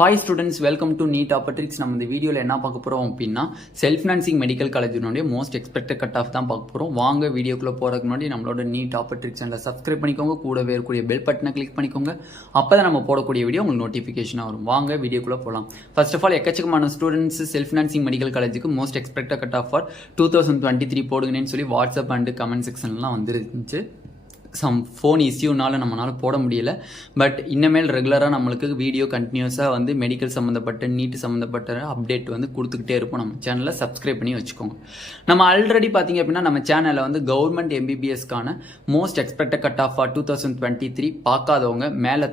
Hi students, welcome to Neet Opportunities. நம்ம இந்த வீடியோல என்ன பார்க்க போறோம் அப்படின்னா செல்ஃப் ஃபினான்சிங் மெடிக்கல் காலேஜினுடைய மோஸ்ட் எக்ஸ்பெக்டட் கட் ஆஃப் தான் பார்க்க போறோம். வாங்க வீடியோக்குள்ள போறதுக்கு முன்னாடி நம்மளோட Neet Opportunities சேனலை சப்ஸ்கிரைப் பண்ணிக்கோங்க, கூடவே இருக்கக்கூடிய பெல் பட்டனை கிளிக் பண்ணிக்கோங்க. அப்பதான் நம்ம போடக்கூடிய வீடியோ உங்களுக்கு நோட்டிஃபிகேஷனா வரும். வாங்க வீடியோக்குள்ள போலாம். ஃபர்ஸ்ட் ஆஃப் ஆல் எக்கச்சக்கமான ஸ்டூடெண்ட்ஸ் செல்ஃப் ஃபினான்சிங் மெடிக்கல் காலேஜுக்கு most expected cut off for 2023 போடுங்கன்னு சொல்லி வாட்ஸ்அப் அண்ட் கமெண்ட் செக்ஷன்லாம் வந்துருந்துச்சு. சம் ஃபோன் இஷ்யூனால நம்மளால போட முடியல. பட் இன்னமேல் ரெகுலராக நம்மளுக்கு வீடியோ கண்டினியூஸாக வந்து மெடிக்கல் சம்மந்தப்பட்ட நீட் சம்மந்தப்பட்ட அப்டேட் வந்து கொடுத்துக்கிட்டே இருப்போம். நம்ம சேனலை சப்ஸ்கிரைப் பண்ணி வச்சுக்கோங்க. நம்ம ஆல்ரெடி பார்த்தீங்க அப்படின்னா நம்ம சேனலில் வந்து கவர்மெண்ட் எம்பிபிஎஸ்க்கான most expected cut off for 2023 பார்க்காதவங்க மேலே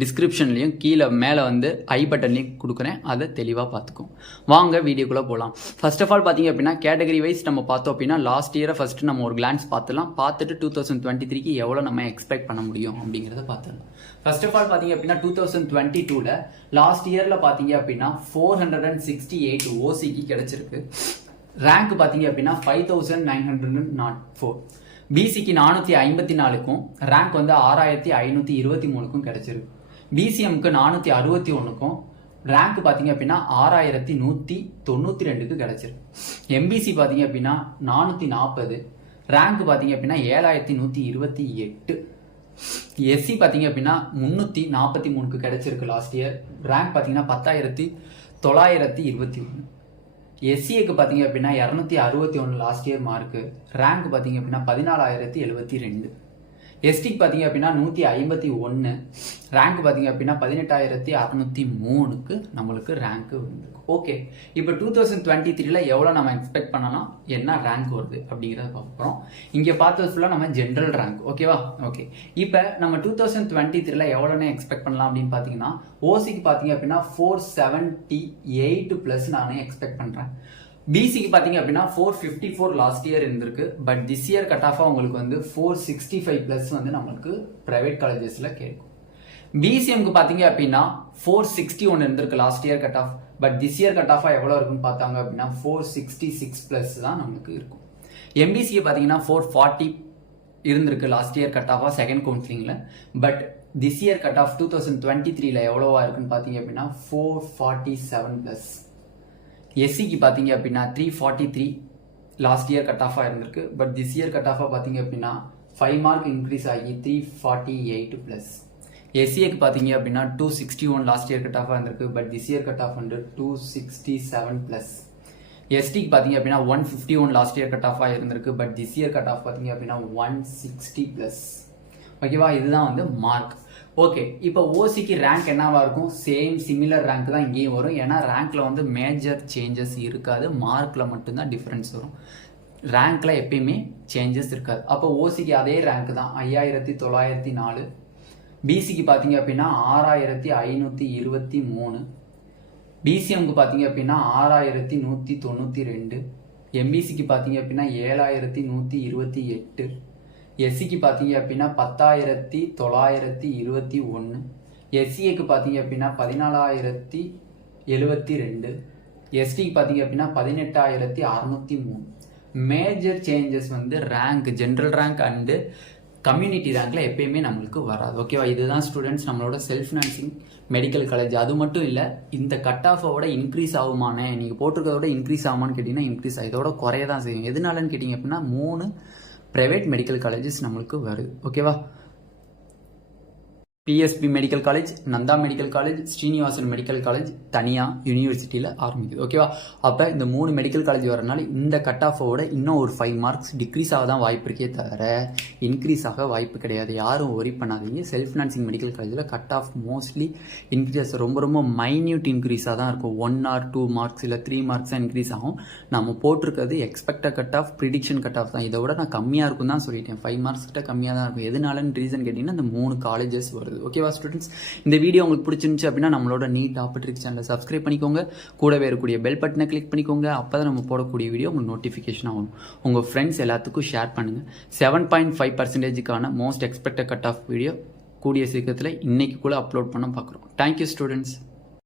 டிஸ்கிரிப்ஷன்லையும் கீழே மேலே வந்து ஐ பட்டன்லையும் கொடுக்குறேன், அதை தெளிவாக பார்த்துக்கோம். வாங்க வீடியோக்குள்ளே போகலாம். ஃபர்ஸ்ட் ஆஃப் ஆல் பார்த்தீங்க அப்படின்னா கேட்டகரி வைஸ் நம்ம பார்த்தோம் அப்படின்னா லாஸ்ட் இயரை ஃபஸ்ட்டு நம்ம ஒரு கிளான்ஸ் பார்த்துட்டு 2023க்கு எவ்வளோ நம்ம எக்ஸ்பெக்ட் பண்ண முடியும் அப்படிங்கிறத பார்த்துடலாம். ஃபர்ஸ்ட் ஆஃப் ஆல் பார்த்தீங்க அப்படின்னா 2022ல் லாஸ்ட் இயரில் பார்த்தீங்க அப்படின்னா 468 ஓசிக்கு கிடைச்சிருக்கு. ரேங்க் பார்த்தீங்க அப்படின்னா 5904. பிசிக்கு 454க்கும் ரேங்க் வந்து 6523க்கும் கிடைச்சிருக்கு. பிசிஎம்க்கு 461க்கும் ரேங்க் பார்த்தீங்க அப்படின்னா 6192க்கு கிடைச்சிருக்கு. எம்பிசி பார்த்தீங்க அப்படின்னா 440, ரேங்க் பார்த்தீங்க அப்படின்னா 7128. எஸ்சி பார்த்தீங்க அப்படின்னா 343க்கு கிடைச்சிருக்கு லாஸ்ட் இயர். ரேங்க் பார்த்தீங்கன்னா 10921. எஸ்சிஏக்கு பார்த்தீங்க அப்படின்னா 261 லாஸ்ட் இயர் மார்க்கு. ரேங்க் பார்த்தீங்க அப்படின்னா 14072. எஸ்டிக்கு பார்த்தீங்க அப்படின்னா 151, ரேங்க் பார்த்தீங்க அப்படின்னா 18603க்கு நம்மளுக்கு ரேங்க் வந்துருக்கு. ஓகே, இப்போ 2023ல எவ்வளோ நம்ம எக்ஸ்பெக்ட் பண்ணலாம், என்ன ரேங்க் வருது அப்படிங்கிறத பார்க்குறோம். இங்கே பார்த்தது ஃபுல்லாக நம்ம ஜென்ரல் ரேங்க். ஓகேவா? ஓகே, இப்போ நம்ம 2023ல எவ்வளோன்னு எக்ஸ்பெக்ட் பண்ணலாம் அப்படின்னு பார்த்தீங்கன்னா ஓசிக்கு பார்த்தீங்க அப்படின்னா 478+ நானே எக்ஸ்பெக்ட் பண்ணுறேன். பிசிக்கு பார்த்தீங்க அப்படின்னா 454 லாஸ்ட் இயர் இருந்திருக்கு. பட் திஸ் இயர் கட் ஆஃபாக உங்களுக்கு வந்து 465+ வந்து நம்மளுக்கு பிரைவேட் காலேஜஸ்ல கேட்கும். பிசிஎம்க்கு பார்த்தீங்க அப்படின்னா 461 இருந்திருக்கு last year cut off. But this year cut ஆஃபாக எவ்வளோ இருக்குன்னு பார்த்தாங்க அப்படின்னா 466+ தான் நம்மளுக்கு இருக்கும். எம்பிசியை பார்த்தீங்கன்னா 440 இருந்திருக்கு லாஸ்ட் இயர் கட் ஆஃபாக செகண்ட் கவுன்சிலிங்கில். But this year cut off 2023ல எவ்வளோவா இருக்குன்னு பார்த்தீங்க அப்படின்னா 447+. எஸ்சிக்கு பார்த்தீங்க அப்படின்னா 343 லாஸ்ட் இயர் கட் ஆஃபாக இருந்திருக்கு. பட் திஸ் இயர் கட் ஆஃபாக பார்த்தீங்க அப்படின்னா 5 மார்க் இன்க்ரீஸ் ஆகி 348+. எஸ்சிஏக்கு பார்த்தீங்க அப்படின்னா 261 லாஸ்ட் இயர் கட் ஆஃபாக இருந்திருக்கு. But this year cut of வந்து 267+. எஸ்டிக்கு பார்த்தீங்க அப்படின்னா 151 லாஸ்ட் இயர் கட் ஆஃபாக இருந்திருக்கு. But this year cut of பார்த்தீங்க அப்படின்னா 160+. ஓகேவா? இதுதான் வந்து மார்க். ஓகே, இப்போ ஓசிக்கு ரேங்க் என்னவா இருக்கும்? சேம் சிமிலர் ரேங்க் தான் இங்கேயும் வரும். ஏன்னா ரேங்க்ல வந்து மேஜர் சேஞ்சஸ் இருக்காது, மார்க்ல மட்டும்தான் டிஃபரன்ஸ் வரும். ரேங்க்ல எப்பயுமே சேஞ்சஸ் இருக்காது. அப்போ ஓசிக்கு அதே ரேங்க் தான் 5904. பிசிக்கு பார்த்தீங்க அப்படின்னா 6523. பிசிஎம்க்கு பார்த்தீங்க அப்படின்னா 6192. எம்பிசிக்கு பார்த்தீங்க அப்படின்னா 7128. எஸ்சிக்கு பார்த்தீங்க அப்படின்னா 10921. எஸ்சிஏக்கு பார்த்தீங்க அப்படின்னா 14072. எஸ்டிக்கு பார்த்தீங்க அப்படின்னா 18603. மேஜர் சேஞ்சஸ் வந்து rank, general rank and community ரேங்க்ல எப்பயுமே நம்மளுக்கு வராது. ஓகேவா? இதுதான் ஸ்டூடெண்ட்ஸ் நம்மளோட செல்ஃப் ஃபினான்சிங் மெடிக்கல் காலேஜ். அது மட்டும் இல்லை, இந்த கட் ஆஃபோட இன்க்ரீஸ் ஆகுமானே, நீங்கள் போட்டிருக்கிறதோட இன்க்ரீஸ் ஆகுமான்னு கேட்டிங்கன்னா இன்க்ரீஸ் ஆகும். இதோட குறைய தான் செய்யும். எதனாலன்னு கேட்டிங்க அப்படின்னா 3 பிரைவேட் மெடிக்கல் காலேஜஸ் நம்மளுக்கு வருது. ஓகேவா? பிஎஸ்பி medical college, Nandha medical college, Srinivasan medical college தனியாக யூனிவர்சிட்டியில் ஆரம்பிக்குது. ஓகேவா? அப்போ இந்த 3 மெடிக்கல் காலேஜ் வரனால இந்த கட் ஆஃபோட இன்னும் ஒரு 5 மார்க்ஸ் டிக்ரீஸ் ஆக தான் வாய்ப்பு இருக்கே தவிர இன்க்ரீஸ் ஆக வாய்ப்பு கிடையாது. யாரும் ஒரி பண்ணாதீங்க. செல்ஃப் ஃபினான்சிங் மெடிக்கல் காலேஜில் கட் ஆஃப் மோஸ்ட்லி இன்க்ரீஸ் ரொம்ப ரொம்ப மைன்யூட் இன்க்ரீஸாக தான் இருக்கும். 1 or 2 மார்க்ஸ் இல்லை 3 மார்க்ஸ் தான் இன்க்ரீஸ் ஆகும். நம்ம போட்டிருக்கிறது expected cut of, prediction cut off தான். இதை விட நான் கம்மியாக இருக்கும் தான் சொல்லிட்டேன். 5 மார்க்ஸ் கிட்ட கம்மியாக தான் இருக்கும். எதனாலன்னு ரீசன் கேட்டிங்கன்னா இந்த 3 காலேஜஸ் வருது. ஓகேவா ஸ்டூடெண்ட்ஸ்? இந்த வீடியோ உங்களுக்கு பிடிச்சிருந்துச்சு அப்படின்னா நம்மளோட நீட் ஆப்பர்ச்சுனிட்டி சேனலை சப்ஸ்கிரைப் பண்ணிக்கோங்க, கூடவே இருக்கக்கூடிய பெல் பட்டனை கிளிக் பண்ணிக்கோங்க. அப்போ தான் நம்ம போடக்கூடிய வீடியோ உங்களுக்கு நோட்டிஃபிகேஷன் ஆகும். உங்கள் ஃப்ரெண்ட்ஸ் எல்லாத்துக்கும் ஷேர் பண்ணுங்கள். 7.5% most expected cut of video கூடிய சீக்கிரத்தில் இன்னைக்கு கூட அப்லோட் பண்ண பார்க்குறோம். Thank you students.